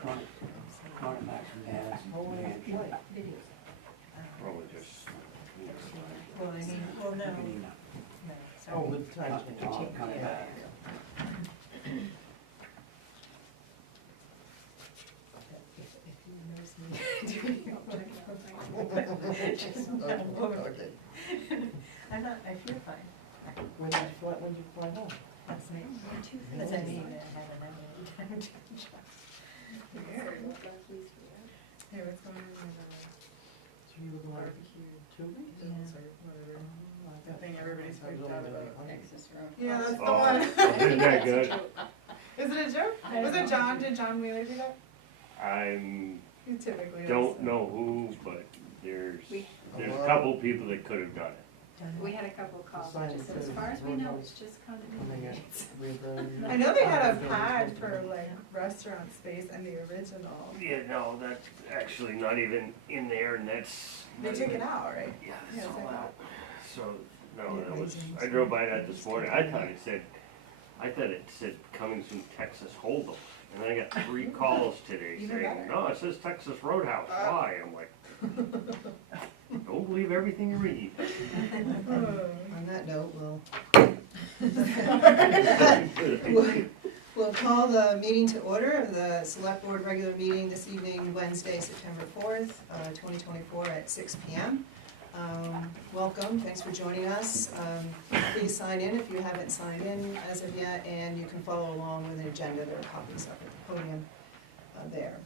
Chronic Max ads. Probably just. Well, I mean, well, no. No, sorry. Oh, with time Tom change. coming Yeah. back. If he knows me doing Okay. I'm not, I feel fine. When did you fly home? Last night. That's I mean, I haven't had any time to check. Hey, what's going on with So you were going barbecue? 2 weeks? Yeah. Whatever. Oh, I The got- thing everybody's I was freaked only out there about. like 100. Yeah, that's the Oh. one. Isn't that good? Is it a joke? Was it John? Did John Wheeler do that? I He typically don't does. know who, but there's We- a couple people that could have done it. We had a couple calls, Sign just it as says far as we know, Roadhouse. it's just And they got condominiums. I know they had a pad for like restaurant space and the original. Yeah, no, that's actually not even in there, and that's. They took it out, right? Yeah, Yeah, it's it's all like out. So, no, Yeah, that was, Legends. I drove by that this morning, I thought it said coming from Texas Hold'em. And then I got 3 calls today Even saying, better. no, it says Texas Roadhouse, why? I'm like, don't believe everything you read. On that note, we'll call the meeting to order, the Select Board regular meeting this evening, Wednesday, September 4th, 2024 at 6 p.m. Welcome, thanks for joining us. Please sign in if you haven't signed in as of yet, and you can follow along with an agenda. There are copies of at the podium there.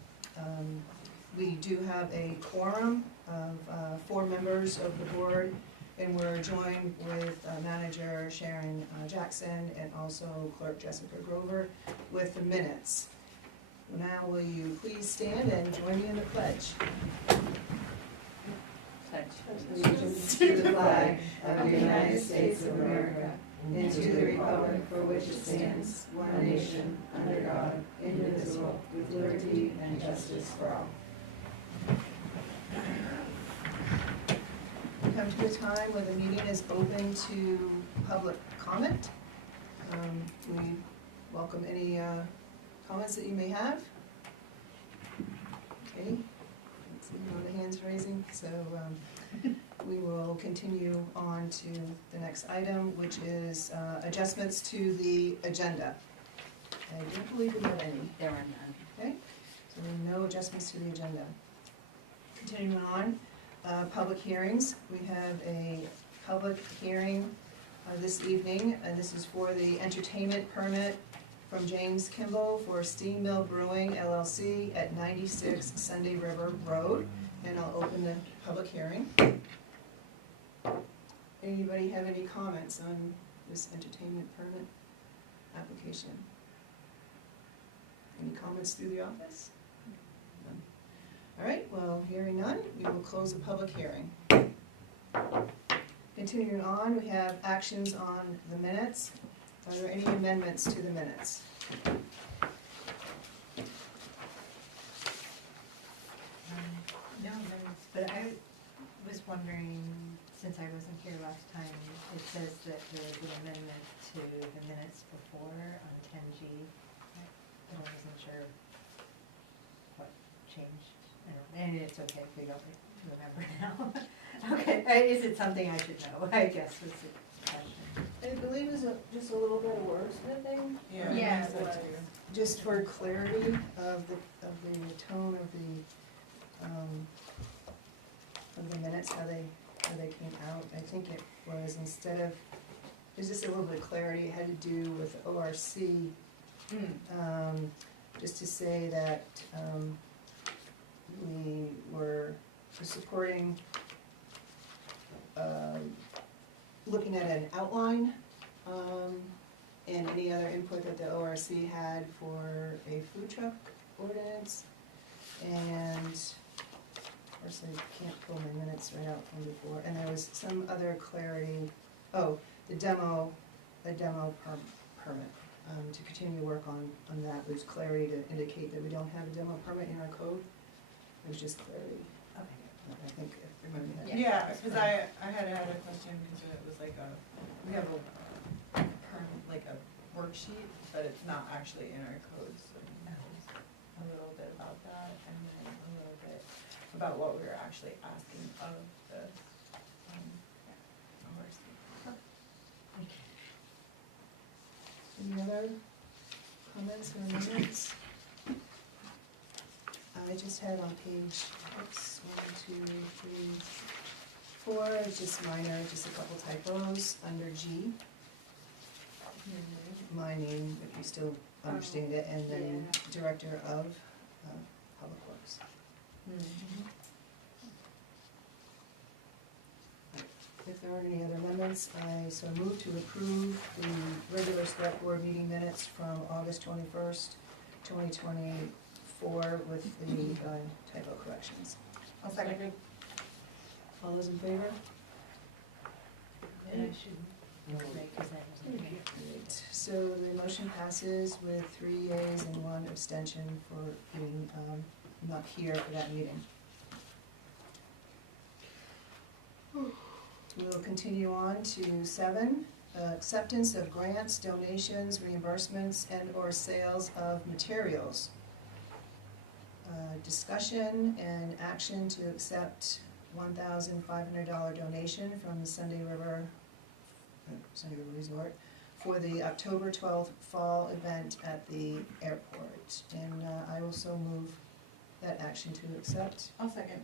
We do have a quorum of 4 members of the board, and we're joined with Manager Sharon Jackson and also Clerk Jessica Grover with the minutes. Now will you please stand and join me in the pledge? Allegiance to the flag of the United States of America and to the republic for which it stands, one nation, under God, indivisible, with liberty and justice for all. We come to a time when the meeting is open to public comment. We welcome any comments that you may have. Okay, let's see, no other hands raising, so we will continue on to the next item, which is adjustments to the agenda. I don't believe we have any. There are none. Okay, so no adjustments to the agenda. Continuing on, public hearings. We have a public hearing this evening, and this is for the entertainment permit from James Kimball for Steam Mill Brewing LLC at 96 Sunday River Road, and I'll open the public hearing. Anybody have any comments on this entertainment permit application? Any comments through the office? None. All right, well, hearing none, we will close the public hearing. Continuing on, we have actions on the minutes. Are there any amendments to the minutes? No, but I was wondering, since I wasn't here last time, it says that there was an amendment to the minutes before on 10G, but I wasn't sure what changed. And it's okay if we don't remember now. Okay, is it something I should know, I guess was the question. I believe it's just a little bit of wordsmithing. Yeah. Yeah, I think so it was. too. Just for clarity of the tone of the minutes, how they came out. I think it was instead of, there's just a little bit of clarity, it had to do with ORC, just to say that we were supporting, looking at an outline, and any other input that the ORC had for a food truck ordinance. And of course I can't pull my minutes right out from before, and there was some other clarity, a demo permit, to continue work on that. There's clarity to indicate that we don't have a demo permit in our code. There's just clarity. Okay. I think, if I remember that. Yeah, because I had a question, because it was like we have a worksheet, but it's not actually in our code, so it knows a little bit about about what we were actually asking of the, Any other comments or amendments? I just had on page, 4, it's just minor, just a couple typos under G. My name, if you still understand it, and then Director of Public Works. If there aren't any other amendments, I so move to approve the regular select board meeting minutes from August 21st, 2024 with the typo corrections. I'll second. All those in favor? And I should make, because that wasn't here. Great. So the motion passes with 3 yeas and 1 abstention for being not here for that meeting. We'll continue on to 7, acceptance of grants, donations, reimbursements, and/or sales of materials. Discussion and action to accept $1,500 donation from the Sunday River Resort for the October 12th fall event at the airport. And I also move that action to accept. I'll second.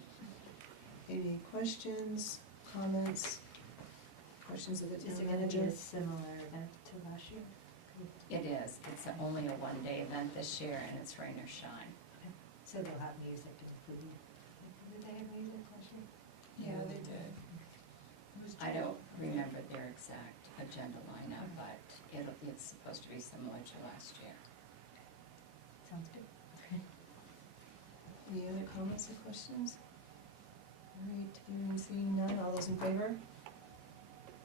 Any questions, comments, questions of the Is town it gonna be manager? a similar event to last year? It is, it's only a one-day event this year, and it's rain or shine. So they'll have music and food. Did they have music last year? Yeah, they did. I don't remember their exact agenda lineup, but it's supposed to be similar to last year. Sounds good. Any other comments or questions? All right, hearing and seeing none, all those in favor?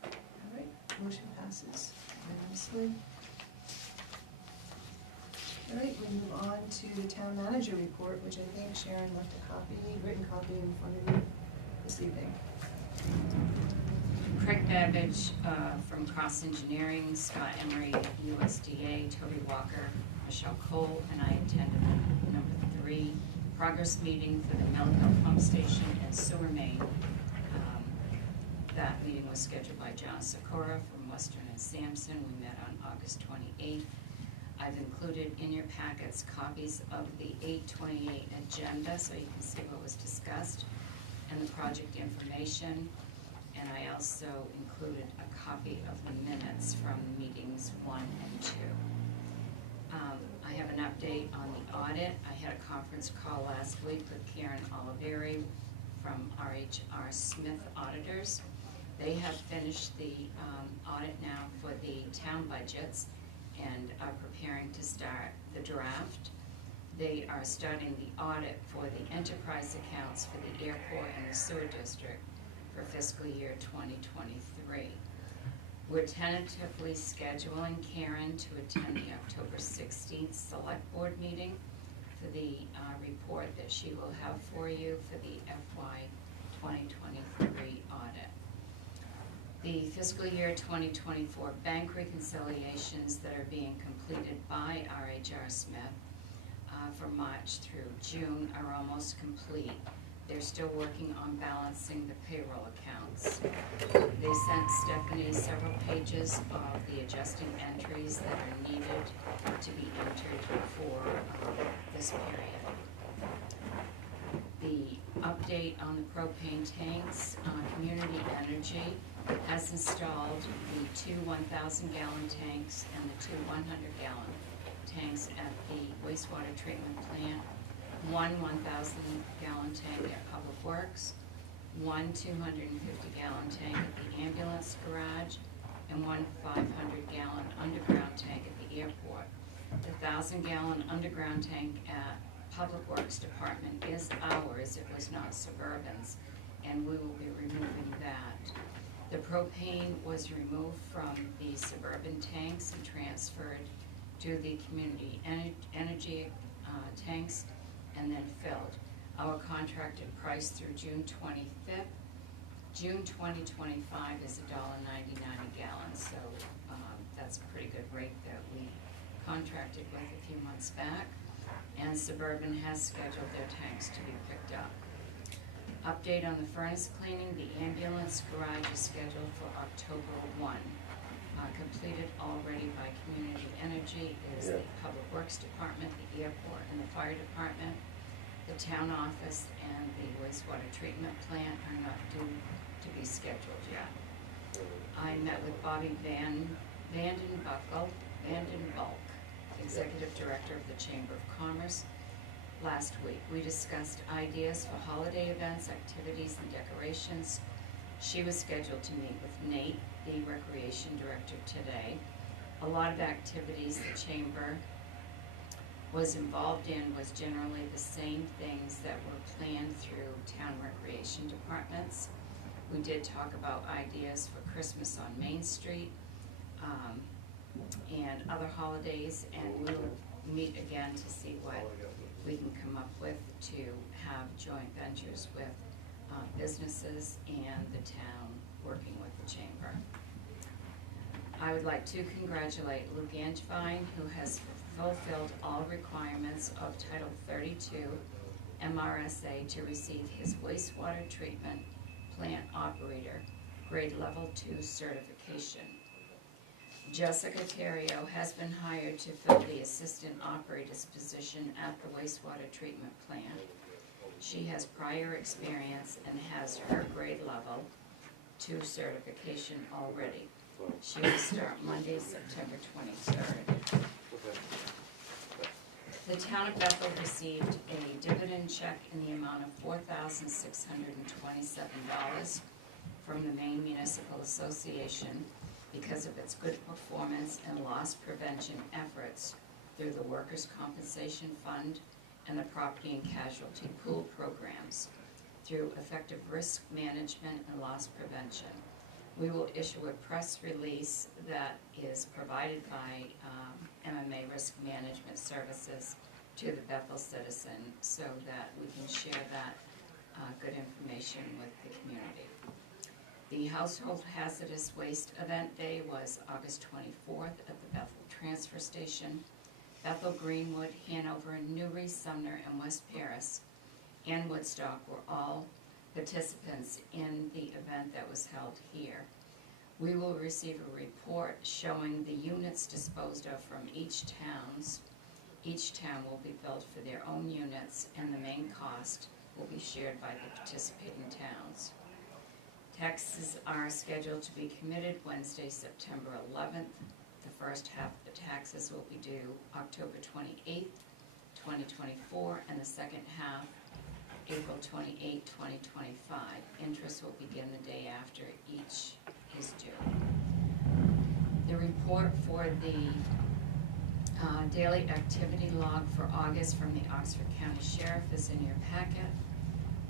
All right, motion passes unanimously. All right, we move on to the town manager report, which I think Sharon left a copy, written copy in front of you this evening. Craig Babbage from Cross Engineering, Scott Emery, USDA, Toby Walker, Michelle Cole, and I attended number 3 progress meeting for the Mill Hill Pump Station and Sewer Main. That meeting was scheduled by John Sikora from Western and Sampson. We met on August 28th. I've included in your packets copies of the 8/28 agenda so you can see what was discussed and the project information. And I also included a copy of the minutes from meetings 1 and 2. I have an update on the audit. I had a conference call last week with Karen Oliveri from R.H.R. Smith Auditors. They have finished the audit now for the town budgets and are preparing to start the draft. They are starting the audit for the enterprise accounts for the airport and the sewer district for fiscal year 2023. We're tentatively scheduling Karen to attend the October 16th select board meeting for the report that she will have for you for the FY 2023 audit. The fiscal year 2024 bank reconciliations that are being completed by R.H.R. Smith from March through June are almost complete. They're still working on balancing the payroll accounts. They sent Stephanie several pages of the adjusting entries that are needed to be entered for this period. The update on the propane tanks, Community Energy has installed the 2 1,000-gallon tanks and the 2 100-gallon tanks at the wastewater treatment plant, 1 1,000-gallon tank at Public Works, 1 250-gallon tank at the ambulance garage, and 1 500-gallon underground tank at the airport. The 1,000-gallon underground tank at Public Works Department is ours. It was not Suburban's, and we will be removing that. The propane was removed from the Suburban tanks and transferred to the Community Energy tanks and then filled. Our contracted price through June 25th. June 2025 is $1.99 a gallon, so that's a pretty good rate that we contracted with a few months back. And Suburban has scheduled their tanks to be picked up. Update on the furnace cleaning, the ambulance garage is scheduled for October 1. Completed already by Community Energy is the Public Works Department, the airport, and the fire department. The town office and the wastewater treatment plant are not due to be scheduled yet. I met with Bobby Vandenbulk, Executive Director of the Chamber of Commerce, last week. We discussed ideas for holiday events, activities, and decorations. She was scheduled to meet with Nate, the Recreation Director, today. A lot of activities the Chamber was involved in was generally the same things that were planned through town recreation departments. We did talk about ideas for Christmas on Main Street, and other holidays, and we'll meet again to see what we can come up with to have joint ventures with businesses and the town working with the chamber. I would like to congratulate Luke Angevine, who has fulfilled all requirements of Title 32 MRSA to receive his wastewater treatment plant operator grade level 2 certification. Jessica Terrio has been hired to fill the assistant operator's position at the wastewater treatment plant. She has prior experience and has her grade level 2 certification already. She will start Monday, September 23rd. The town of Bethel received a dividend check in the amount of $4,627 from the Maine Municipal Association because of its good performance and loss prevention efforts through the Workers' Compensation Fund and the Property and Casualty Pool programs through effective risk management and loss prevention. We will issue a press release that is provided by MMA Risk Management Services to the Bethel citizen so that we can share that good information with the community. The Household Hazardous Waste Event Day was August 24th at the Bethel Transfer Station. Bethel, Greenwood, Hanover, Newry, Sumner, and West Paris and Woodstock were all participants in the event that was held here. We will receive a report showing the units disposed of from each town. Each town will be billed for their own units, and the main cost will be shared by the participating towns. Taxes are scheduled to be committed Wednesday, September 11th. The first half of the taxes will be due October 28th, 2024, and the second half April 28, 2025. Interest will begin the day after each is due. The report for the daily activity log for August from the Oxford County Sheriff is in your packet.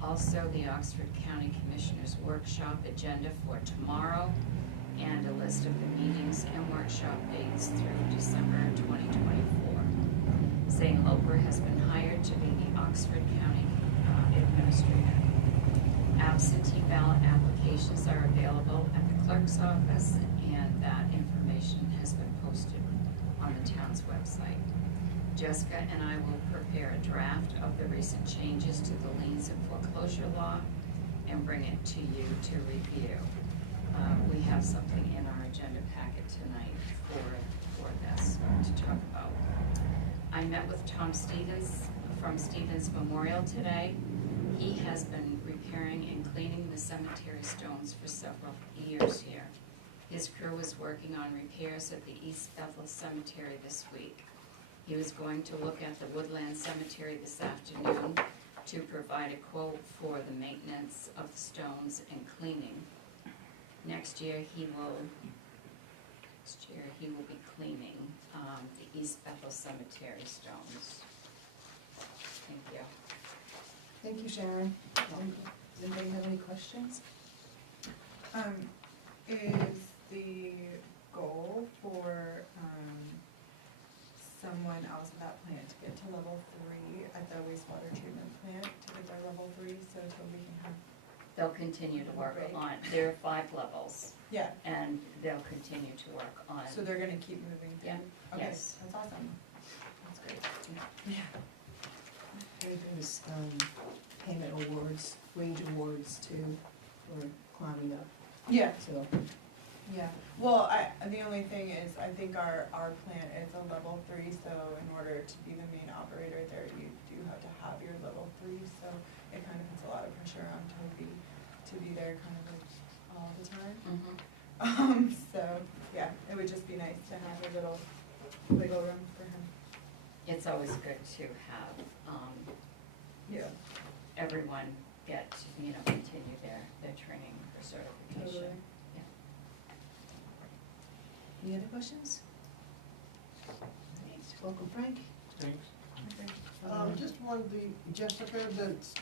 Also, the Oxford County Commissioners Workshop agenda for tomorrow and a list of the meetings and workshop dates through December 2024. Zane Loper has been hired to be the Oxford County Administrator. Absentee ballot applications are available at the clerk's office, and that information has been posted on the town's website. Jessica and I will prepare a draft of the recent changes to the liens and foreclosure law and bring it to you to review. We have something in our agenda packet tonight for this to talk about. I met with Tom Stevens from Stevens Memorial today. He has been repairing and cleaning the cemetery stones for several years here. His crew was working on repairs at the East Bethel Cemetery this week. He was going to look at the Woodland Cemetery this afternoon to provide a quote for the maintenance of the stones and cleaning. Next year he will be cleaning the East Bethel Cemetery stones. Thank you. Thank you, Sharon. Does anybody have any questions? Is the goal for someone else at that plant to get to level 3 at the wastewater treatment plant to get their level 3 so we can have? They'll continue to work Great. on, there are 5 levels, Yeah, and they'll continue to work on. so they're gonna keep moving through? Yeah, Okay, yes. that's awesome. That's great. Yeah. There's payment awards, wage awards to, for climbing up, Yeah, so. yeah. Well, the only thing is, I think our plant is a level 3, so in order to be the main operator there, you do have to have your level 3, so it kind of puts a lot of pressure on Toby to be there kind of like all the time. So, yeah, it would just be nice to have a little wiggle room for him. It's always good to have, Yeah. everyone get, continue their training for certification. Totally. Any other questions? Alright, welcome Frank. Thanks. Okay. Just wanted the Jessica that's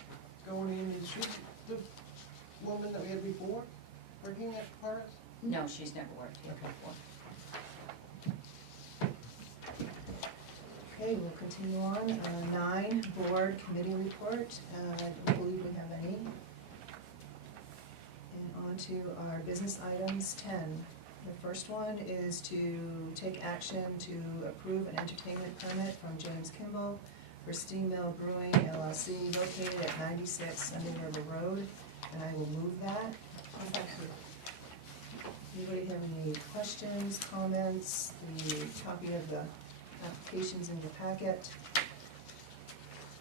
going in, is she the woman that we had before, working at Forest? No, she's never worked here Okay. before. Okay, we'll continue on. 9, board committee report. I don't believe we have any. And on to our business items, 10. The first one is to take action to approve an entertainment permit from James Kimball for Steam Mill Brewing LLC located at 96 Sunday River Road, and I will move that. Anybody have any questions, comments? The copy of the applications in your packet.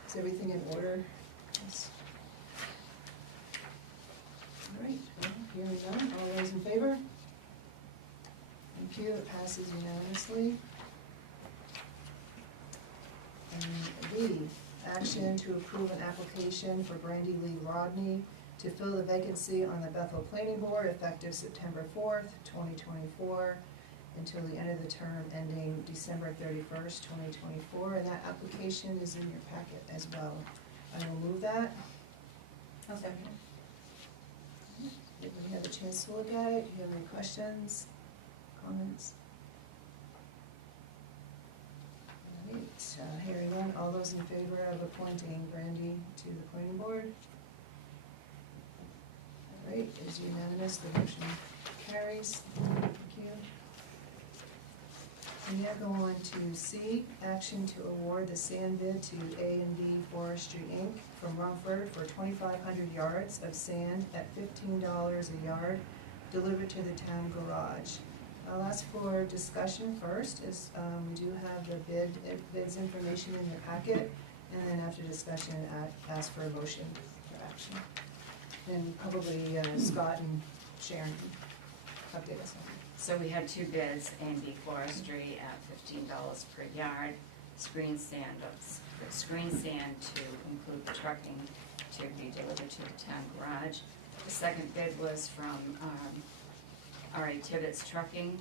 Is everything in order? Yes. All right, well, hearing none, all those in favor? Thank you, it passes unanimously. And B, action to approve an application for Brandy Lee Rodney to fill the vacancy on the Bethel Planning Board effective September 4th, 2024, until the end of the term ending December 31st, 2024, and that application is in your packet as well. I will move that. I'll second. Everybody have a chance to look at it? Do you have any questions, comments? All right, hearing none, all those in favor of appointing Brandy to the planning board? All right, it is unanimous, the motion carries. Thank you. We now go on to C, action to award the sand bid to A&B Forestry Inc. from Rumford for 2,500 yards of sand at $15 a yard delivered to the town garage. I'll ask for discussion first, as we do have the bids information in your packet, and then after discussion, ask for a motion for action. And probably Scott and Sharon can update us on that. So we had 2 bids, A&B Forestry at $15 per yard, screen sand to include the trucking to be delivered to the town garage. The second bid was from R.A. Tibbetts Trucking,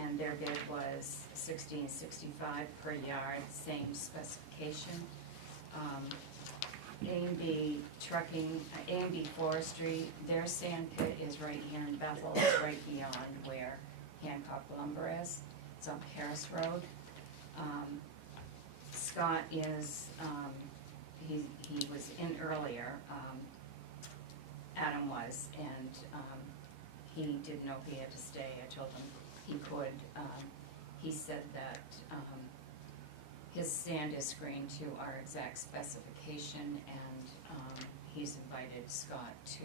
and their bid was $16.65 per yard, same specification. A&B Trucking, A&B Forestry, their sand pit is right here in Bethel, it's right beyond where Hancock Lumber is. It's on Harris Road. Scott is, he was in earlier, Adam was, and he didn't know if he had to stay. I told him he could. He said that his sand is screened to our exact specification, and he's invited Scott to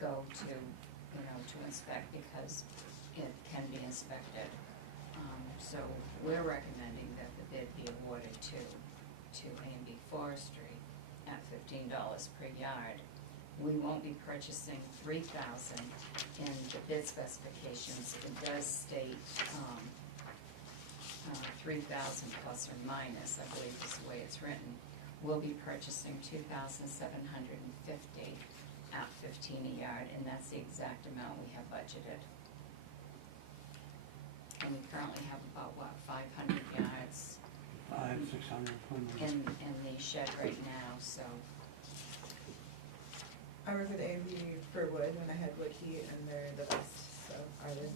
go to, to inspect because it can be inspected. So we're recommending that the bid be awarded to A&B Forestry at $15 per yard. We won't be purchasing 3,000 in the bid specifications. It does state 3,000 plus or minus, I believe is the way it's written. We'll be purchasing 2,750 at 15 a yard, and that's the exact amount we have budgeted. And we currently have about, 500 yards 600. in the shed right now, so. I work with A&B for wood, and I had wood heat, and they're the best, so I would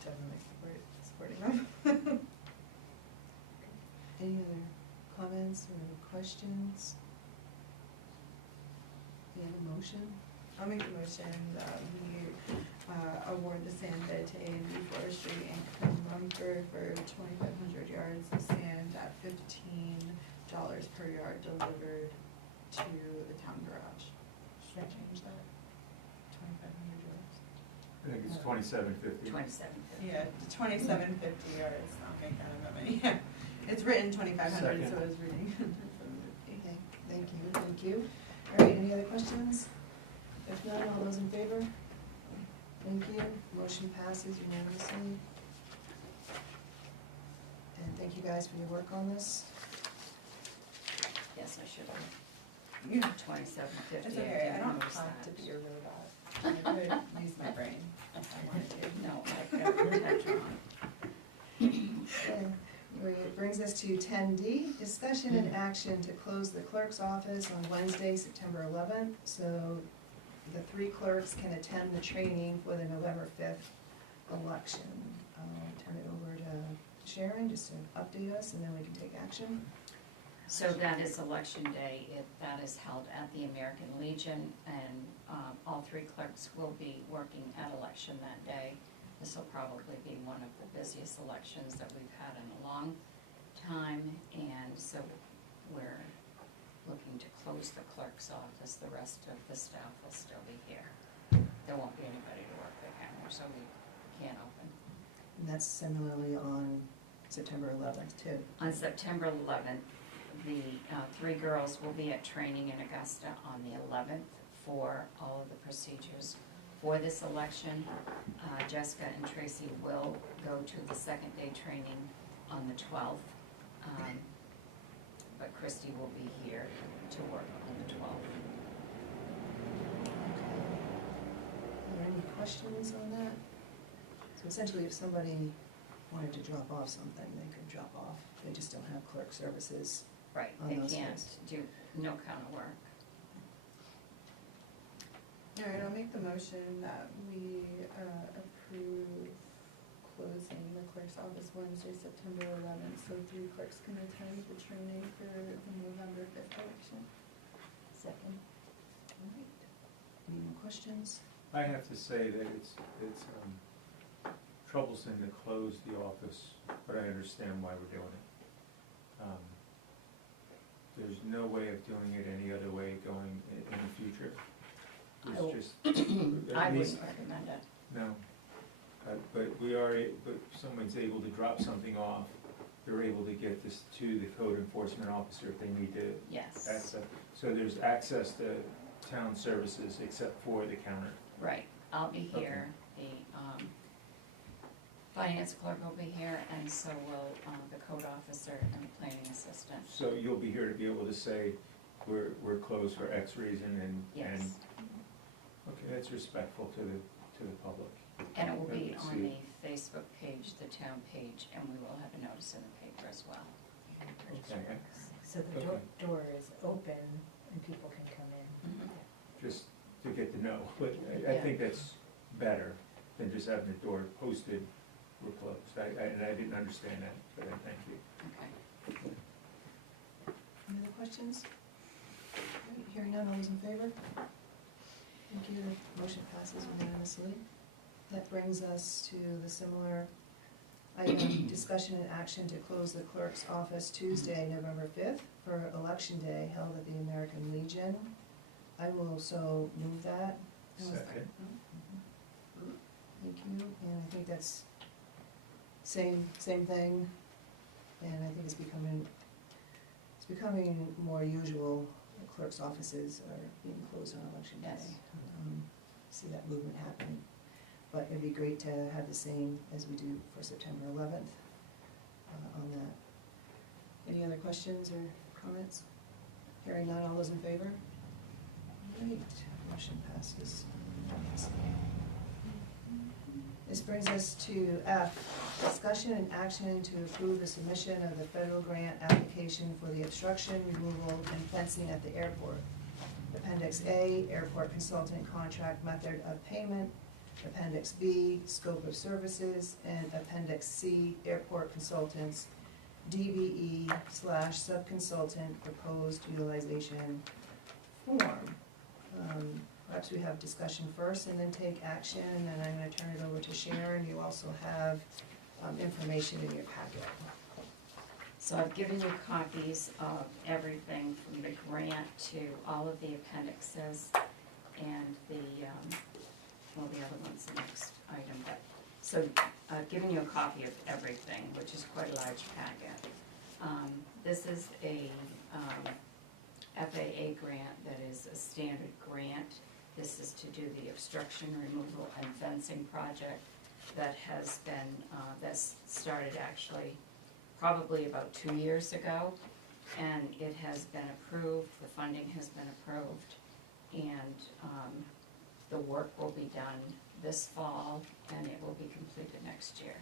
definitely supporting them. Any other comments or questions? Do you have a motion? I'll make the motion that we award the sand bid to A&B Forestry Inc. from Rumford for 2,500 yards of sand at $15 per yard delivered to the town garage. Should I change that? 2,500 euros? I think it's 2750. 2750. Yeah, the 2750, or it's not making that amendment, yeah. It's written 2,500, so Second. I was reading 2750. Okay, thank you, thank you. All right, any other questions? If not, all those in favor? Thank you, motion passes unanimously. And thank you guys for your work on this. Yes, I should have. Yeah. 2750. It's okay, I don't notice have that. to be a robot. I could use my brain if I wanted to. No, I've got Tetra on. Okay, it brings us to 10D, discussion and action to close the clerk's office on Wednesday, September 11th. So the 3 clerks can attend the training for the November 5th election. I'll turn it over to Sharon just to update us, and then we can take action. So that is election day. That is held at the American Legion, and all 3 clerks will be working at election that day. This will probably be one of the busiest elections that we've had in a long time, and so we're looking to close the clerk's office. The rest of the staff will still be here. There won't be anybody to work the camera, so we can't open. And that's similarly on September 11th too. On September 11th, the 3 girls will be at training in Augusta on the 11th for all of the procedures for this election. Jessica and Tracy will go to the 2nd day training on the 12th, but Christy will be here to work on the 12th. Are there any questions on that? So essentially, if somebody wanted to drop off something, they could drop off. They just don't have clerk services. Right, On they those can't days. do no kind of work. All right, I'll make the motion that we approve closing the clerk's office Wednesday, September 11th, so 3 clerks can attend the training for the November 5th election. Second. All right. Any more questions? I have to say that it's troublesome to close the office, but I understand why we're doing it. There's no way of doing it any other way going in the future. I It's just, I at least, wouldn't recommend it. no. But but someone's able to drop something off, they're able to get this to the code enforcement officer if they need to Yes, access. So there's access to town services except for the counter. right. I'll be here. The finance clerk will be here, and so will the code officer and the planning assistant. So you'll be here to be able to say, we're closed for X reason and, Yes, okay, that's respectful to the public. and it will be Let's on see. the Facebook page, the town page, and we will have a notice in the paper as well. Okay, So the door is open and people can come in. just to get to know, but I think that's better than just having the door posted, we're closed. And I didn't understand that, but I thank you. Okay. Any other questions? All right, hearing none, all those in favor? Thank you, the motion passes unanimously. That brings us to the similar item, discussion and action to close the clerk's office Tuesday, November 5th for Election Day held at the American Legion. I will also move that. Second. Thank you, and I think that's same thing, and I think it's becoming more usual. The clerk's offices are being closed on election day. Yes. See that movement happening, but it'd be great to have the same as we do for September 11th on that. Any other questions or comments? Hearing none, all those in favor? Great, motion passes. This brings us to F, discussion and action to approve the submission of the federal grant application for the obstruction removal and fencing at the airport. Appendix A, airport consultant contract method of payment. Appendix B, scope of services. And Appendix C, airport consultants, DBE/subconsultant proposed utilization form. Perhaps we have discussion first and then take action, and I'm gonna turn it over to Sharon. You also have information in your packet. So I've given you copies of everything from the grant to all of the appendixes and the other one's the next item, but, so I've given you a copy of everything, which is quite a large packet. This is a FAA grant that is a standard grant. This is to do the obstruction removal and fencing project that has been, that's started actually probably about 2 years ago, and it has been approved, the funding has been approved, and the work will be done this fall, and it will be completed next year.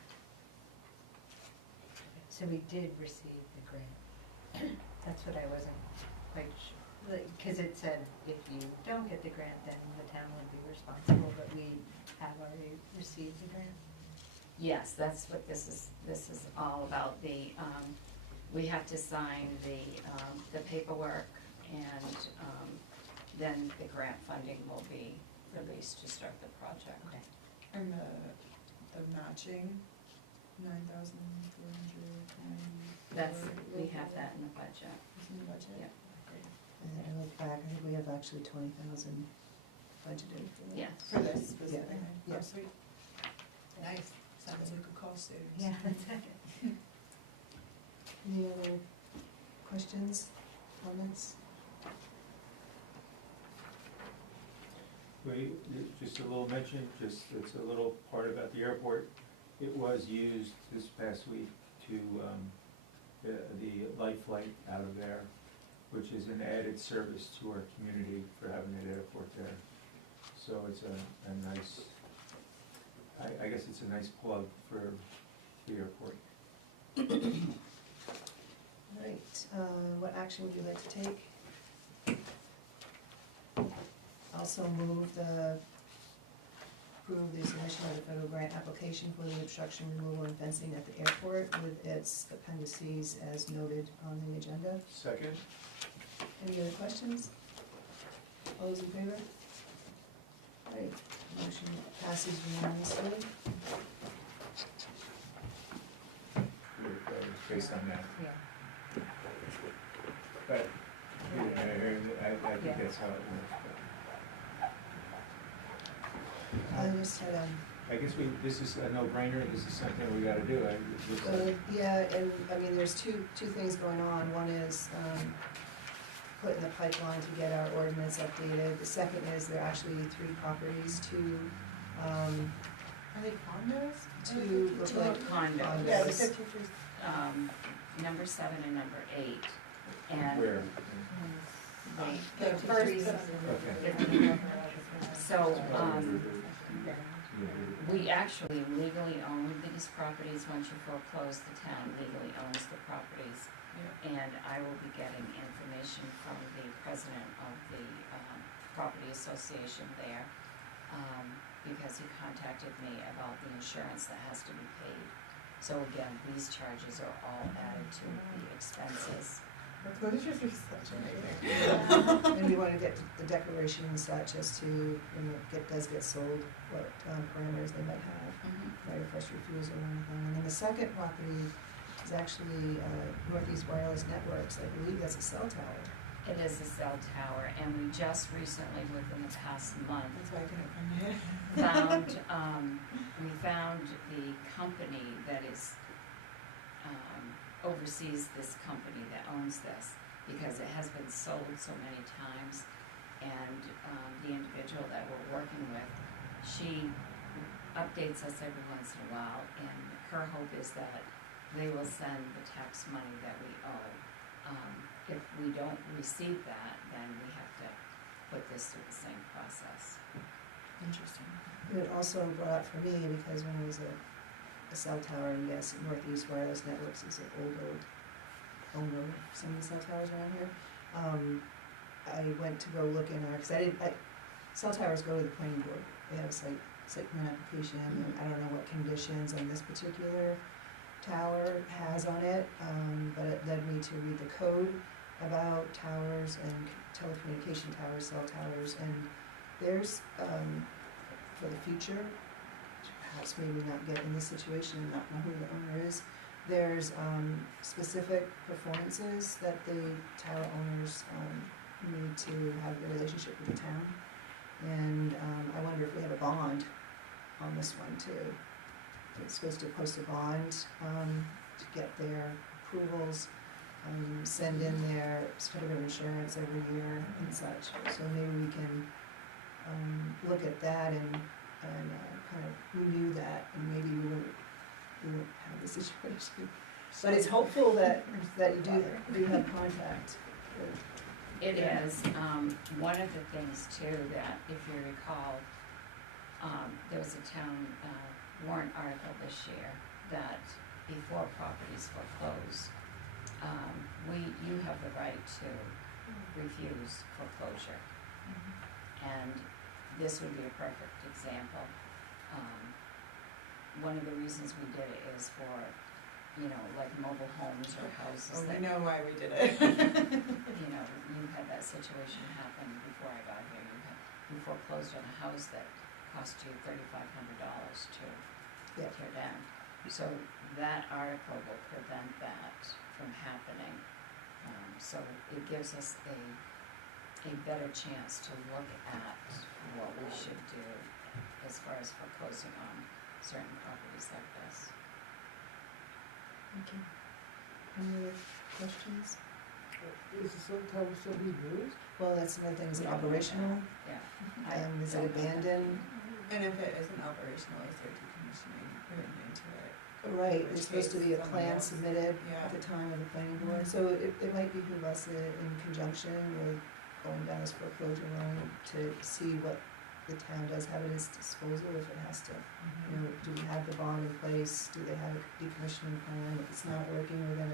So we did receive the grant. That's what I wasn't quite sure, because it said if you don't get the grant, then the town would be responsible, but we have already received the grant. Yes, that's what this is all about. We have to sign the paperwork, and then the grant funding will be released to start the project. Okay. And the matching, 9,490. That's, we have that in the budget. Is in the budget? Yep. Great. And then I look back, I think we have actually 20,000 budgeted for that. Yes. For this specific, Yeah. oh, sweet. Nice. Sounds like a cost savings. Yeah, that's it. Any other questions, comments? Just a little mention, it's a little part about the airport. It was used this past week to, the life flight out of there, which is an added service to our community for having an airport there. So it's a nice, I guess it's a nice plug for the airport. All right, what action would you like to take? Also move approve the submission of the federal grant application for the obstruction removal and fencing at the airport with its appendices as noted on the agenda. Second? Any other questions? All those in favor? All right, motion passes unanimously. Based on that. Yeah. But, I think that's how it works. I just had, I guess this is a no-brainer, this is something we gotta do. yeah, and, I mean, there's two things going on. One is, put in the pipeline to get our ordinance updated. The second is there are actually 3 properties to, Are they condos? to look Two like condos. Yeah, the 53. Number 7 and number 8, and Where? they, The first, Okay. so, we actually legally own these properties. Once you foreclose, the town legally owns the properties. And I will be getting information from the president of the property association there, because he contacted me about the insurance that has to be paid. So again, these charges are all added to the expenses. Those are such amazing. and we wanna get the declaration and such as to, when it does get sold, what parameters they might have, right of first refusal or anything. And then the second property is actually Northeast Wireless Networks. I believe that's a cell tower. It is a cell tower, and we just recently, within the past month, That's why I couldn't come here. we found the company that is, oversees this company that owns this, because it has been sold so many times, and the individual that we're working with, she updates us every once in a while, and her hope is that they will send the tax money that we owe. If we don't receive that, then we have to put this through the same process. Interesting. It also brought up for me, because when it was a cell tower, and yes, Northeast Wireless Networks is an old owner of some of the cell towers around here. I went to go look in our, because cell towers go to the planning board. They have a site plan application, and I don't know what conditions on this particular tower has on it, but it led me to read the code about towers and telecommunication towers, cell towers, and there's, for the future, perhaps maybe not get in this situation and not know who the owner is, There's specific performances that the tower owners need to have a relationship with the town. And I wonder if we have a bond on this one too. It's supposed to post a bond to get their approvals, send in their certificate of insurance every year and such. So maybe we can look at that and kind of renew that, and maybe we won't have this situation. But it's hopeful that you do have contact with. It is, one of the things too, that if you recall, there was a town warrant article this year that before properties foreclose, you have the right to refuse foreclosure. And this would be a perfect example. One of the reasons we did it is for, like mobile homes or houses Oh, that, we know why we did it. you had that situation happen before I got here. You foreclosed on a house that cost you $3,500 to Yeah. tear down. So that article will prevent that from happening. So it gives us a better chance to look at what we should do as far as foreclosing on certain properties like this. Okay. Any other questions? Is the cell tower still being used? Well, that's another thing, is it We don't know operational? that. Yeah. Is it don't know that. abandoned? And if it isn't operational, is there decommissioning written into it? Right, there's supposed to be a Somebody plan else. submitted Yeah. at the time of the planning board, so it might behoove us in conjunction with going down this foreclosure line to see what the town does have at its disposal, if it has to, do we have the bond in place, do they have a decommissioning plan, if it's not working within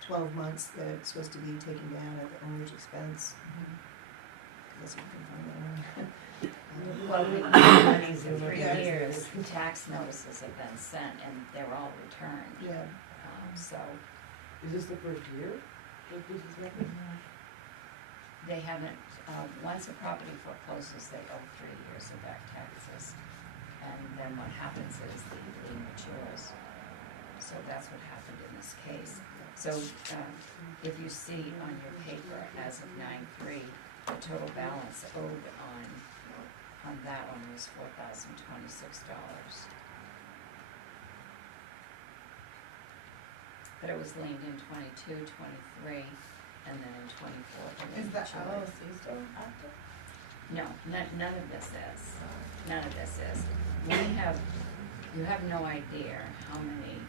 12 months, that it's supposed to be taken down at the owner's expense. I guess we can find that one. Well, we've been running for 3 Yeah. years, tax notices have been sent and they're all returned. Yeah, So Is this the first year that this is happening? they haven't, once a property forecloses, they owe 3 years of back taxes. And then what happens is the lien matures. So that's what happened in this case. So if you see on your paper, as of 9/3, the total balance owed on that one was $4,026. But it was liened in 22, 23, and then in 24. the lien Is that matured. LLC still active? No, none of this is. None of this is. You have no idea how many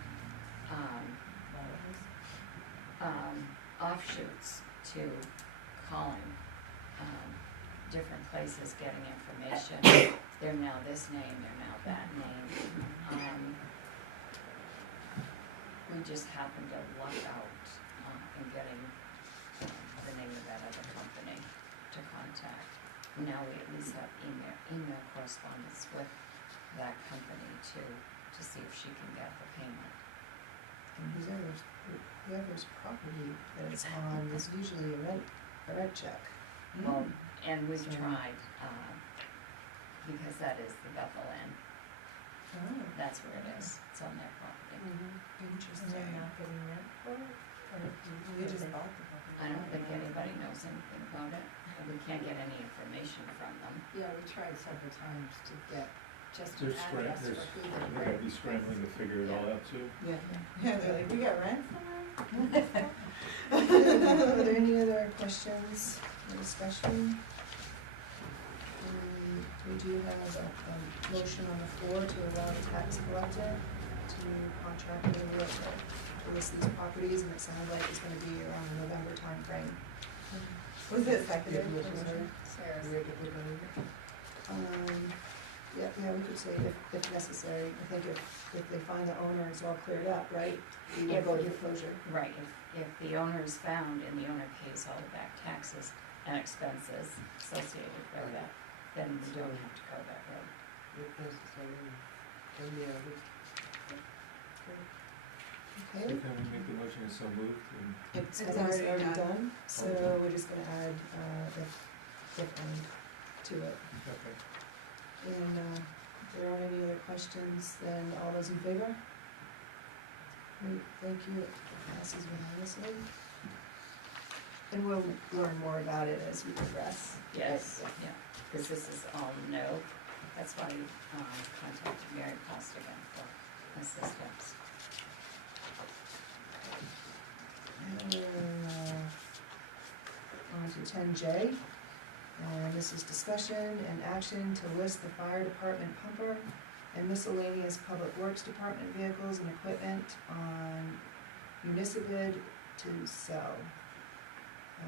offshoots to calling different places, getting information. They're now this name, they're now that name. We just happened to luck out in getting the name of that other company to contact. Now we at least have email correspondence with that company to see if she can get the payment. and whoever's property that it's on is usually a rent check. Well, and we've So- tried, because that is the Bethel Inn, Oh. that's where it is, it's on their property. Interesting. And they're not getting rent for it? Or We is just it- bought the property. I don't think anybody knows anything about it, and we can't get any information from them. Yeah, we tried several times to get just an They're address for who they they gotta be scrambling to figure it all out too. Yeah. Yeah, they're like, we got rent somewhere? Are there any other questions or discussion? We do have a motion on the floor to allow the tax collector to contract with a realtor to list these properties, and it sounded like it's gonna be around the November timeframe. Was it seconded? Yeah, it was. Sarah. Do we have to put that in? Yeah, we could say if necessary. I think if they find the owner, it's all cleared up, right? We will go to foreclosure. Right, if the owner is found and the owner pays all the back taxes and expenses associated with that, then we don't have to go that road. If necessary, and yeah, So Okay, can we make the motion as so moved and it's It's already already done, so Okay. we're just gonna add if and to it. okay. And if there aren't any other questions, then all those in favor? Great, thank you, it passes unanimously. And we'll learn more about it as we progress. Yes, yeah, because this is all new. That's why we contacted Mary Costigan for assistance. And we're on to 10J, and this is discussion and action to list the fire department pumper and miscellaneous public works department vehicles and equipment on municipal to sell. I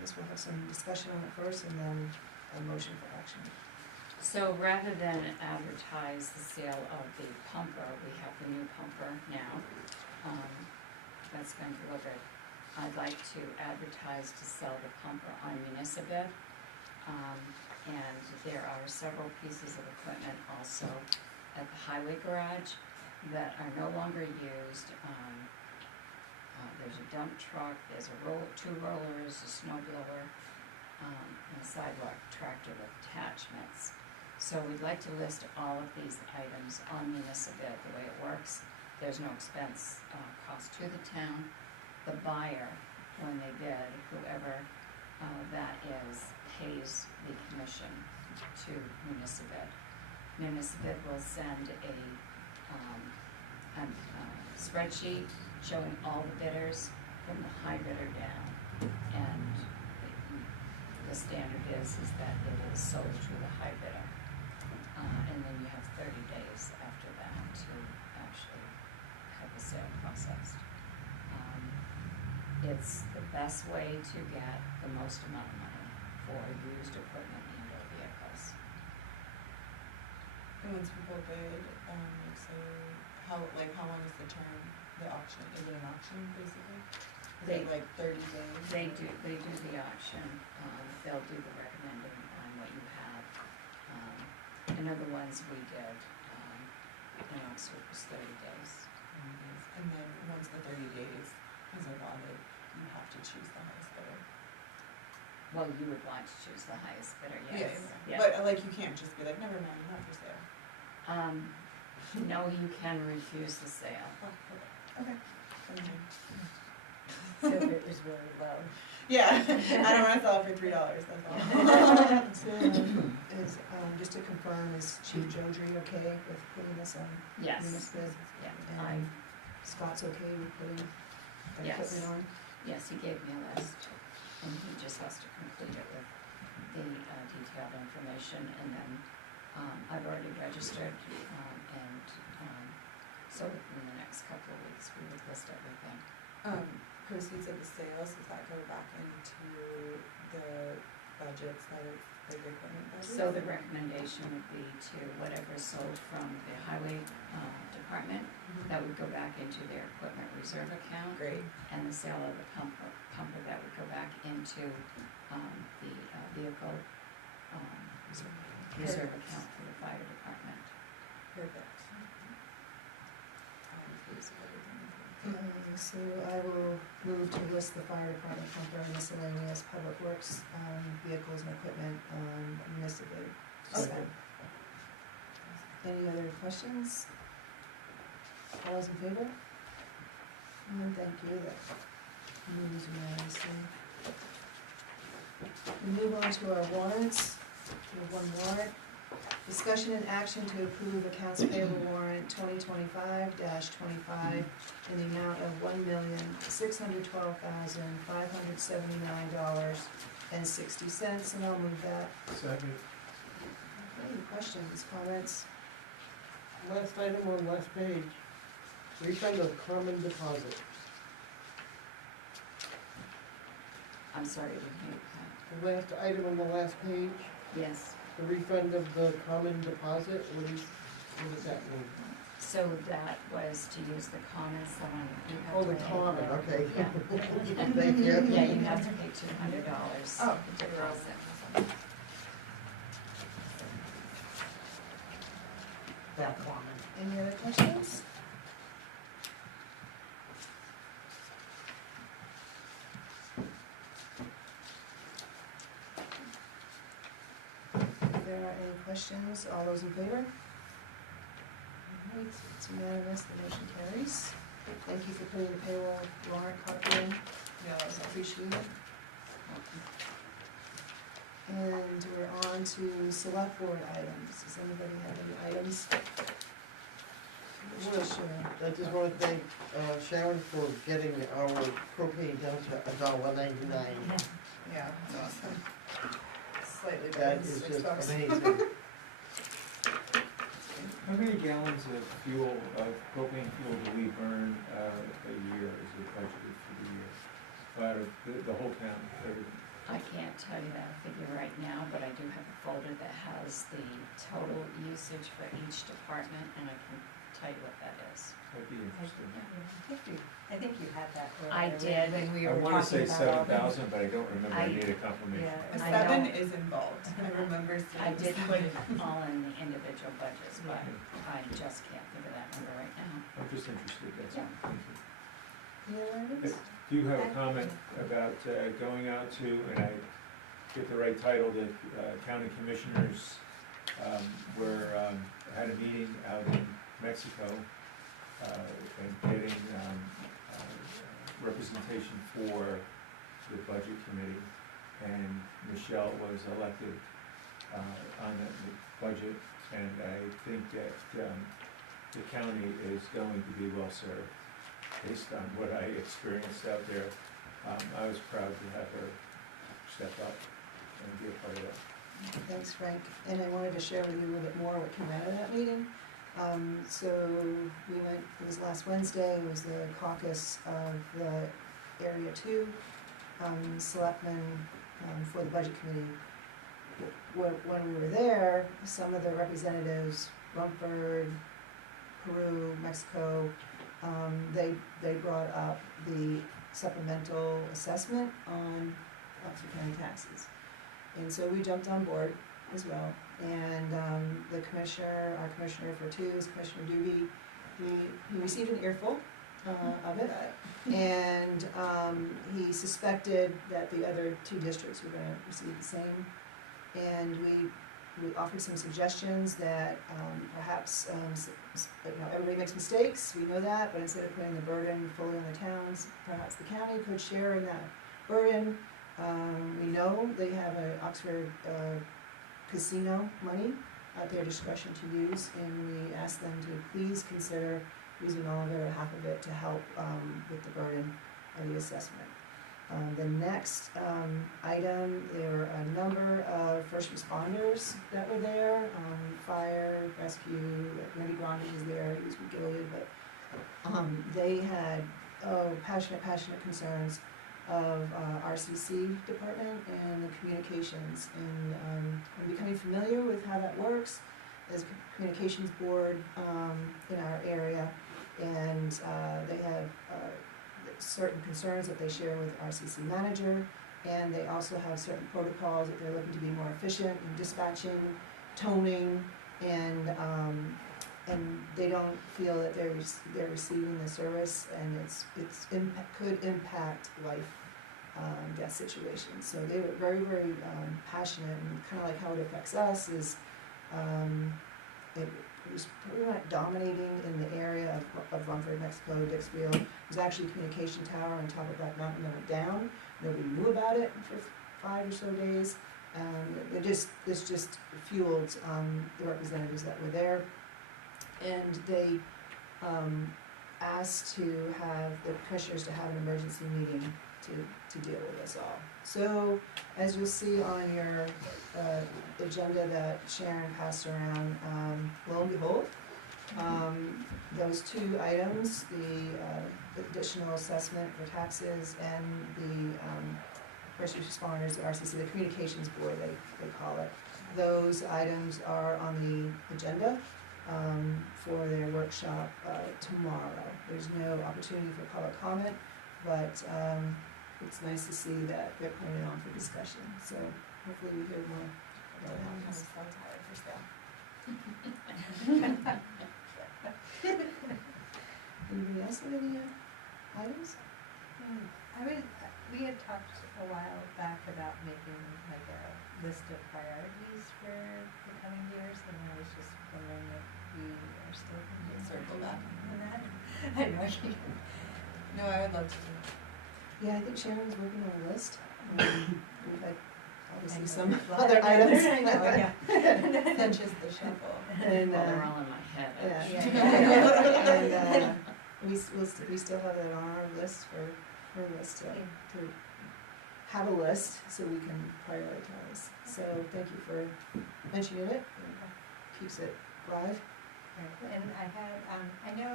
guess we'll have some discussion on it first and then a motion for action. So rather than advertise the sale of the pumper, we have the new pumper now, that's been delivered. I'd like to advertise to sell the pumper on Municipal. And there are several pieces of equipment also at the highway garage that are no longer used. There's a dump truck, there's a two rollers, a snow blower, and a sidewalk tractor with attachments. So we'd like to list all of these items on Municipal. The way it works, there's no expense cost to the town. The buyer, when they bid, whoever that is, pays the commission to Municipal. Municipal will send a spreadsheet showing all the bidders from the high bidder down. And the standard is that it is sold to the high bidder. And then you have 30 days after that to actually have the sale processed. It's the best way to get the most amount of money for used equipment and or vehicles. And once people bid, so how long is the term, the auction, is it an auction basically? Is it like 30 days? They do the auction, they'll do the recommending on what you have. And other ones we did, in Oxford was 30 days. And then once the 30 days is allotted, you have to choose the highest bidder. Well, you would want to choose the highest bidder, Yeah, yes. yeah. But like you can't just be like, never mind, not for sale. No, you can refuse the sale. Oh, okay. If it was really low. Yeah, I don't wanna sell it for $3, that's all. So, just to confirm, is Chief Jodry okay with putting this on Yes. Municipal? Yeah, And Scott's okay with putting the Yes. equipment on? Yes, he gave me a list, and he just has to complete it with the detailed information, and then I've already registered, and so in the next couple of weeks, we would list everything. Proceeds of the sales, does that go back into the budgets that are, like the equipment budgets? So the recommendation would be to whatever is sold from the highway department, that would go back into their equipment reserve account. Great. And the sale of the pumper that would go back into the vehicle reserve account for the fire department. Perfect. So I will move to list the fire department pumper and miscellaneous public works vehicles and equipment on Municipal. Okay. Any other questions? All those in favor? And thank you, that moves unanimously. We move on to our warrants. We have one warrant. Discussion and action to approve accounts payable warrant 2025-25 in the amount of $1,612,579.60, and I'll move that. Second. Any questions, comments? Last item on last page, refund of common deposit. I'm sorry, I didn't hear that. The last item on the last page, Yes, the refund of the common deposit, what does that mean? so that was to use the common, someone, you have to Oh, the pay common, okay. Yeah. Thank you. Yeah, you have to pay $200 Oh. deposit. That common. Any other questions? If there are any questions, all those in favor? Alright, it's unanimous, the motion carries. Thank you for putting the payroll warrant copy in, Yeah, that was appreciate it. And we're on to select board items. Does anybody have any items? Well, Sure. I just wanna thank Sharon for getting our propane down to $1.99. Yeah, that's awesome. Slightly better That than is $6. just amazing. How many gallons of fuel, of propane fuel do we burn a year, is it budgeted for the year? Out of the whole town, everything? I can't tell you that figure right now, but I do have a folder that has the total usage for each department, and I can tell you what that is. That'd be interesting. I think you had that I earlier did. when we I were wanna talking say about all the. 7,000, but I don't remember, I I- need a confirmation. Yeah. A I 7 know. is involved, I remember seeing. I did put it all in the individual budgets, but I just can't think of that number right now. I'm just interested, that's all. Thank you. Any other items? Do you have a comment about going out to, and I get the right title, the county commissioners had a meeting out in Mexico and getting representation for the budget committee. And Michelle was elected on that budget, and I think that the county is going to be well served based on what I experienced out there. I was proud to have her step up and be a part of that. Thanks, Frank. And I wanted to share with you a little bit more what came out of that meeting. So we went, it was last Wednesday, it was the caucus of the Area 2 selectmen for the budget committee. When we were there, some of the representatives, Rumford, Peru, Mexico, they brought up the supplemental assessment on Oxford County taxes. And so we jumped on board as well. And the commissioner, our commissioner for 2 is Commissioner Doogie, he received an earful of it. And he suspected that the other 2 districts were gonna receive the same. And we offered some suggestions that perhaps, everybody makes mistakes, we know that, but instead of putting the burden fully on the towns, perhaps the county could share in that burden. We know they have an Oxford casino money at their discretion to use, and we asked them to please consider using all of it or half of it to help with the burden of the assessment. The next item, there were a number of first responders that were there, fire, rescue, Randy Grandi was there, he was with Gilead, but they had passionate concerns of RCC department and the communications, and becoming familiar with how that works. There's a communications board in our area, and they have certain concerns that they share with RCC manager, and they also have certain protocols that they're looking to be more efficient in dispatching, toning, and they don't feel that they're receiving the service, and could impact life, death situations. So they were very, very passionate, and kind of like how it affects us is it was pretty much dominating in the area of Rumford, Mexico, Dixfield. There's actually a communication tower on top of Black Mountain that went down. Nobody knew about it for 5 or so days. This just fueled the representatives that were there. And they asked to have the commissioners to have an emergency meeting to deal with us all. So, as you'll see on your agenda that Sharon passed around, lo and behold, those 2 items, the additional assessment for taxes and the first responders, the RCC, the communications board, they call it, those items are on the agenda for their workshop tomorrow. There's no opportunity for public comment, but it's nice to see that they're putting it on for discussion. So hopefully we hear more about I'm how so it's tired for staff. Anybody else have any items? We had talked a while back about making like a list of priorities for the coming years, and I was just wondering if we are still going to Circle back. on that. I know, No, I would love to do Yeah, I think Sharon's working on a list. We've had obviously I some know. other items. I know, yeah. it. That's just the shuffle. And, Well, they're all in my head, yeah. actually. And, we still have that on our list for us to have a list so we can prioritize. So thank you for mentioning it. Keeps it live. Right, and I had, I know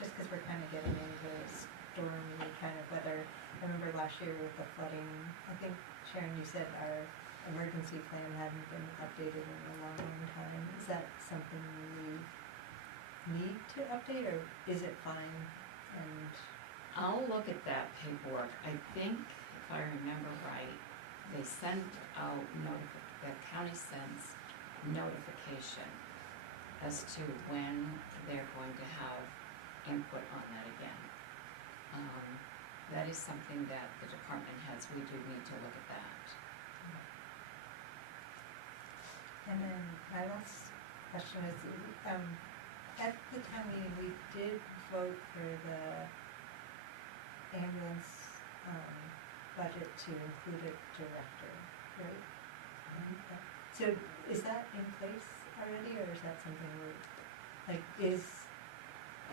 just because we're kind of getting into stormy kind of weather, I remember last year with the flooding, I think Sharon, you said our emergency plan hadn't been updated in a long, long time. Is that something we need to update, or is it fine? And, I'll look at that paperwork. I think, if I remember right, they send out the county sends notification as to when they're going to have input on that again. That is something that the department heads, we do need to look at that. and then my last question is, at the town meeting, we did vote for the ambulance, budget to include a director, right? So is that in place already, or is that something is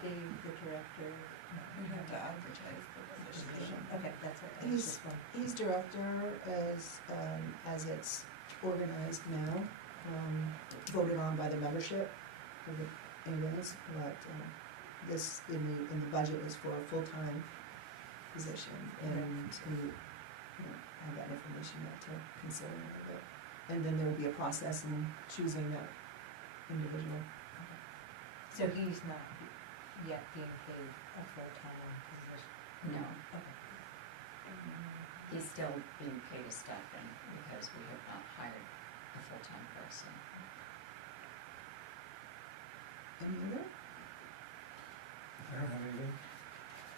Dave the director? No. We'd have to advertise the position. Okay, that's what I was just wondering. He's director as it's organized now, voted on by the membership of the ambulance, but this in the budget is for a full-time position, and we have that information yet to consider a little bit. And then there will be a process in choosing that individual. So he's not yet being paid a full-time position? No, Okay. he's still being paid a stipend because we have not hired a full-time person. Any other? I don't have anything.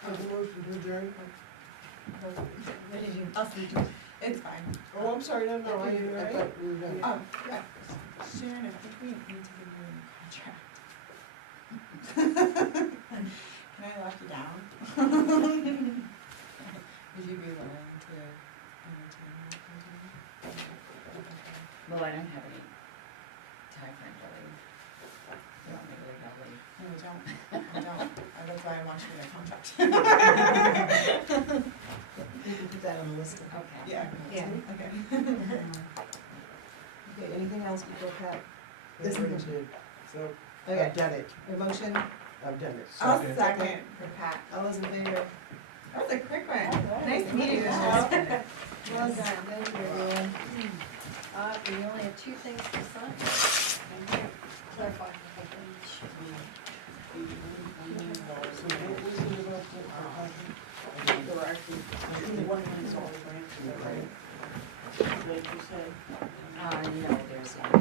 Have a motion to adjourn? What did you? I'll see you. It's fine. Oh, I'm sorry, no, I thought we were done. Yeah. Sharon, I think we need to give you a new contract. Can I lock you down? Would you be willing to entertain that contract? Well, I don't have any time frame to leave. You want me to leave, I'll leave. No, I don't. That's why I want you in a contract. We can put that on the list. Okay. Yeah. Yeah. Okay. Okay, anything else before Pat? This one did, so Okay, I've done it, a motion, I've done it. I'll Second. second for Pat. all those in favor? That was a quick one. Alright. Nice meeting you, Michelle. Well done, thank you, everyone. We only have two things to sign. Clarify. So what was it about the, There were actually, one is all the grants, is that right? Like you said. No, there's a